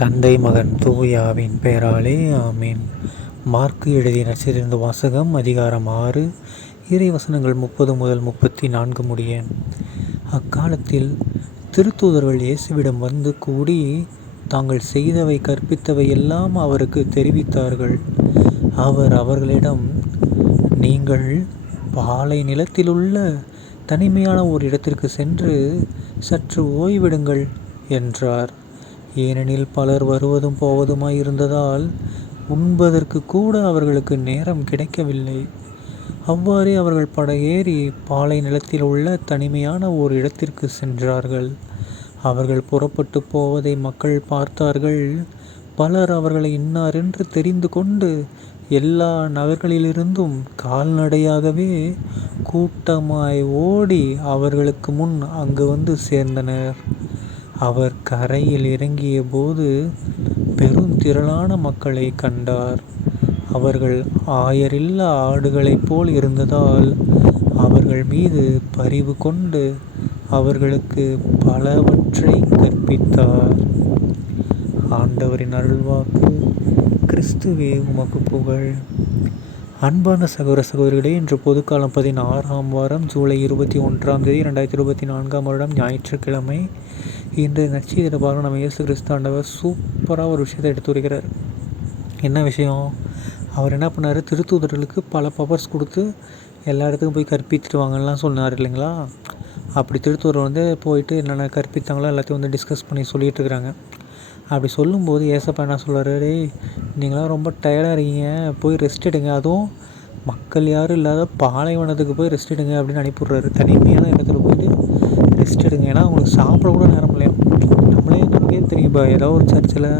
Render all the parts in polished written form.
தந்தை மகன் தூயாவின் பெயராலே ஆமீன். மார்க்கு எழுதிய நற்செய்தியிலிருந்து வாசகம். அதிகாரம் 6, இறைவசனங்கள் 30 முதல் 34 முடிய. அக்காலத்தில் திருத்தூதர்கள் இயேசுவிடம் வந்து கூடி தாங்கள் செய்தவை கற்பித்தவை எல்லாம் அவருக்கு தெரிவித்தார்கள். அவர் அவர்களிடம், நீங்கள் பாலை நிலத்திலுள்ள தனிமையான ஓர் இடத்திற்கு சென்று சற்று ஓய்விடுங்கள் என்றார். ஏனெனில் பலர் வருவதும் போவதுமாய் இருந்ததால் உண்பதற்கு கூட அவர்களுக்கு நேரம் கிடைக்கவில்லை. அவ்வாறே அவர்கள் படகேறி பாலை நிலத்தில் உள்ள தனிமையான ஓர் இடத்திற்கு சென்றார்கள். அவர்கள் புறப்பட்டு போவதை மக்கள் பார்த்தார்கள். பலர் அவர்களை இன்னாரென்று தெரிந்து கொண்டு எல்லா நகர்களிலிருந்தும் கால்நடையாகவே கூட்டமாய் ஓடி அவர்களுக்கு முன் அங்கு வந்து சேர்ந்தனர். அவர் கரையில் இறங்கிய போது பெருந்திரளான மக்களை கண்டார். அவர்கள் ஆயரில்லா ஆடுகளைப் போல் இருந்ததால் அவர்கள் மீது பரிவு கொண்டு அவர்களுக்கு பலவற்றை கற்பித்தார். ஆண்டவரின் அருள்வாக்கு. கிறிஸ்துவே உமக்கு புகழ். அன்பான சகோதர சகோதரிகளே, இன்று பொதுக்காலம் 16ஆம் வாரம் ஜூலை 21ஆம் தேதி 2024ஆம் வருடம் ஞாயிற்றுக்கிழமை. இன்று நற்செய்தியில் பாருங்கள், நம்ம இயேசு கிறிஸ்து ஆண்டவர் சூப்பராக ஒரு விஷயத்தை எடுத்துரைக்கிறார். என்ன விஷயம்? அவர் என்ன பண்ணார்? திருத்தூதர்களுக்கு பல பவர்ஸ் கொடுத்து எல்லா இடத்துக்கும் போய் கற்பித்துட்டு வாங்கலாம் சொன்னார் இல்லைங்களா? அப்படி திருத்தூதர் போயிட்டு என்னென்ன கற்பித்தாங்களோ எல்லாத்தையும் டிஸ்கஸ் பண்ணி சொல்லிகிட்டு இருக்கிறாங்க. அப்படி சொல்லும்போது ஏசப்பா என்ன சொல்கிறாரு? டேய், நீங்களாம் ரொம்ப டயர்டாக இருக்கீங்க, போய் ரெஸ்ட் எடுங்க. அதுவும் மக்கள் யாரும் இல்லாத பாலைவனத்துக்கு போய் ரெஸ்ட் எடுங்க அப்படின்னு அனுப்பிவிட்றாரு. தனிமையான இடத்துல போயிட்டு ரெஸ்ட் எடுங்க. ஏன்னா அவங்களுக்கு சாப்பிட கூட நேரம் இல்லையா. நமக்கே தெரியும், இப்போ ஏதோ ஒரு சர்ச்சில்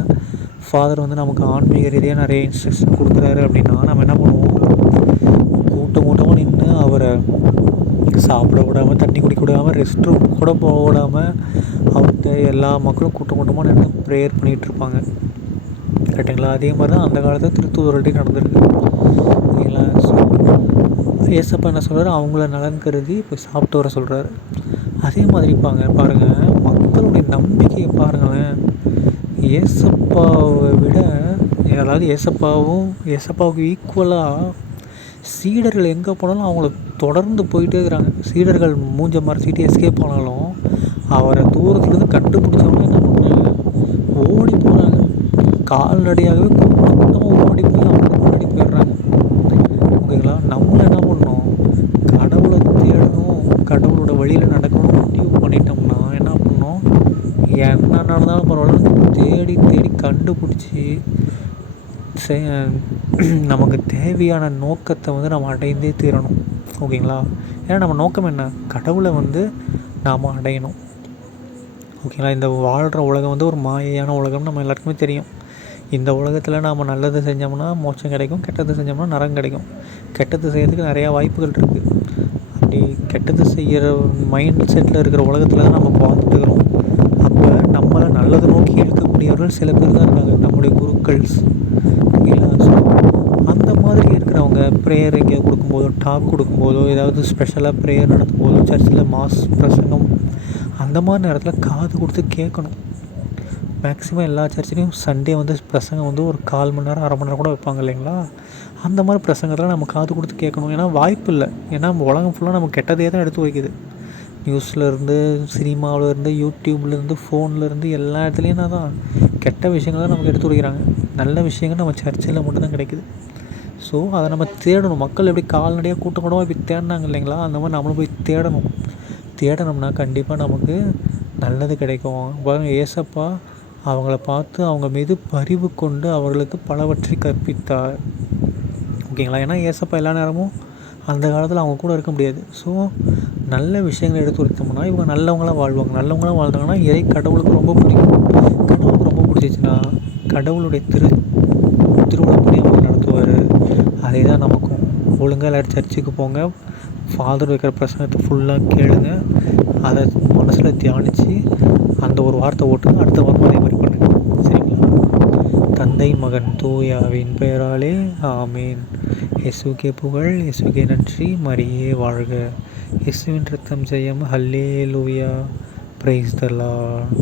ஃபாதர் நமக்கு ஆன்மீக ரீதியாக நிறைய இன்ஸ்ட்ரக்ஷன் கொடுக்குறாரு அப்படின்னா நம்ம என்ன பண்ணுவோம்? கூட்டமாக நின்று அவரை சாப்பிட விடாமல், தண்ணி குடிக்க விடாமல், ரெஸ்ட் ரூம் கூட போக விடாமல் அவர்கிட்ட எல்லா மக்களும் கூட்டமாக நின்று ப்ரேயர் பண்ணிகிட்டு இருப்பாங்க. கரெக்டுங்களா? அதே மாதிரி தான் அந்த காலத்தில் திருத்தூதர்கள்ட்டையும் நடந்திருக்கு. ஓகேங்களா? ஸோ ஏசப்பா என்ன சொல்கிறாரு? அவங்கள நலன் கருதி போய் சாப்பிட்டு வர சொல்கிறாரு. அதே மாதிரி பாருங்கள், மக்களுடைய நம்பிக்கையை பாருங்களேன். ஏசப்பாவை விட, அதாவது ஏசப்பாவுக்கு ஈக்குவலாக சீடர்கள் எங்கே போனாலும் அவங்கள தொடர்ந்து போயிட்டே இருக்கிறாங்க. சீடர்கள் மூஞ்ச மறைச்சிட்டு எஸ்கேப் ஆனாலும் அவரை தூரத்துலேருந்து கண்டுபிடிச்சவங்க என்ன பண்ணுறாங்க? ஓடி போகிறாங்க. கால்நடையாகவே கூட்டமாக ஓடி போய் அவங்களுக்கு முன்னாடி போயிடுறாங்க. ஓகேங்களா? நம்மள என்ன பண்ணோம்? கடவுளை தேடணும், கடவுளோட வழியில் நடக்கணும்னு முடிவு பண்ணிட்டோம்னா என்ன பண்ணோம்? என்ன நடந்தாலும் பரவாயில்ல, தேடி கண்டுபிடிச்சி நமக்கு தேவையான நோக்கத்தை நம்ம அடைந்தே தீரணும். ஓகேங்களா? ஏன்னா நம்ம நோக்கம் என்ன? கடவுளை நாம் அடையணும். ஓகேங்களா? இந்த வாழ்கிற உலகம் ஒரு மாயையான உலகம் நம்ம எல்லாருக்குமே தெரியும். இந்த உலகத்தில் நாம் நல்லது செஞ்சோம்னா மோட்சம் கிடைக்கும், கெட்டது செஞ்சோம்னா நரகம் கிடைக்கும். கெட்டது செய்கிறதுக்கு நிறையா வாய்ப்புகள் இருக்குது. அப்படி கெட்டது செய்கிற மைண்ட் செட்டில் இருக்கிற உலகத்தில் தான் நம்ம பார்த்துட்டு இருக்கிறோம். அப்போ நம்மளை நல்லது நோக்கி இழுக்கக்கூடியவர்கள் சில பேர் தான் இருக்காங்க, நம்முடைய குருக்கள்ஸ். ஓகேங்களா? ஸோ அந்த மாதிரி இருக்கிறவங்க ப்ரேயர் எங்கேயோ கொடுக்கும்போதோ, டாக் கொடுக்கும்போதோ, ஏதாவது ஸ்பெஷலாக ப்ரேயர் நடத்தும் போதோ, சர்ச்சில் மாஸ் பிரசங்கம் அந்த மாதிரி நேரத்தில் காது கொடுத்து கேட்கணும். மேக்ஸிமம் எல்லா சர்ச்சிலையும் சண்டே பிரசங்கம் ஒரு 1/4 மணி நேரம், அரை மணி நேரம் கூட வைப்பாங்க இல்லைங்களா? அந்த மாதிரி பிரசங்கத்தில் நம்ம காது கொடுத்து கேட்கணும். ஏன்னா வாய்ப்பு இல்லை. ஏன்னா உலகம் ஃபுல்லாக நம்ம கெட்டதே தான் எடுத்து வைக்குது. நியூஸ்லேருந்து, சினிமாவிலேருந்து, யூடியூப்லேருந்து, ஃபோன்லேருந்து எல்லா இடத்துலையும் தான் கெட்ட விஷயங்கள் தான் நமக்கு எடுத்து வைக்கிறாங்க. நல்ல விஷயங்கள் நம்ம சர்ச்சில் மட்டும்தான் கிடைக்குது. ஸோ அதை நம்ம தேடணும். மக்கள் எப்படி கால்நடையாக கூட்டமாக போய் தேடினாங்க இல்லைங்களா? அந்த மாதிரி நம்மளும் போய் தேடணும்னா கண்டிப்பாக நமக்கு நல்லது கிடைக்கும். பாருங்கள், ஏசப்பா அவங்கள பார்த்து அவங்க மீது பரிவு கொண்டு அவர்களுக்கு பலவற்றை கற்பித்தார். ஓகேங்களா? ஏன்னா ஏசப்பா எல்லா நேரமும் அந்த காலத்தில் அவங்க கூட இருக்க முடியாது. ஸோ நல்ல விஷயங்களை எடுத்து வைத்தோம்னா இவங்க நல்லவங்களாக வாழ்வாங்க. நல்லவங்களாக வாழ்ந்தாங்கன்னா கடவுளுக்கு ரொம்ப பிடிக்கும். கடவுளுக்கு ரொம்ப பிடிச்சிச்சின்னா கடவுளுடைய திருவிழாப்படி அவங்க நடத்துவார். அதே தான் நமக்கும். ஒழுங்காக எல்லோரும் சர்ச்சுக்கு போங்க, ஃபாதர் வைக்கிற பிரசங்கத்தை ஃபுல்லாக கேளுங்க, அதை மனசில் தியானித்து அந்த ஒரு வார்த்தை ஓட்டுங்க. அடுத்த வாரம் அதே மாதிரி பண்ணுங்கள். சரிங்களா? தந்தை மகன் தூயாவின் பெயராலே ஆமீன். இயேசுவுக்கே புகழ், இயேசுவுக்கே நன்றி, மரியே வாழ்க. இயேசுவின் ரத்தம் ஜெயம். ஹல்லேலூயா. Praise the Lord.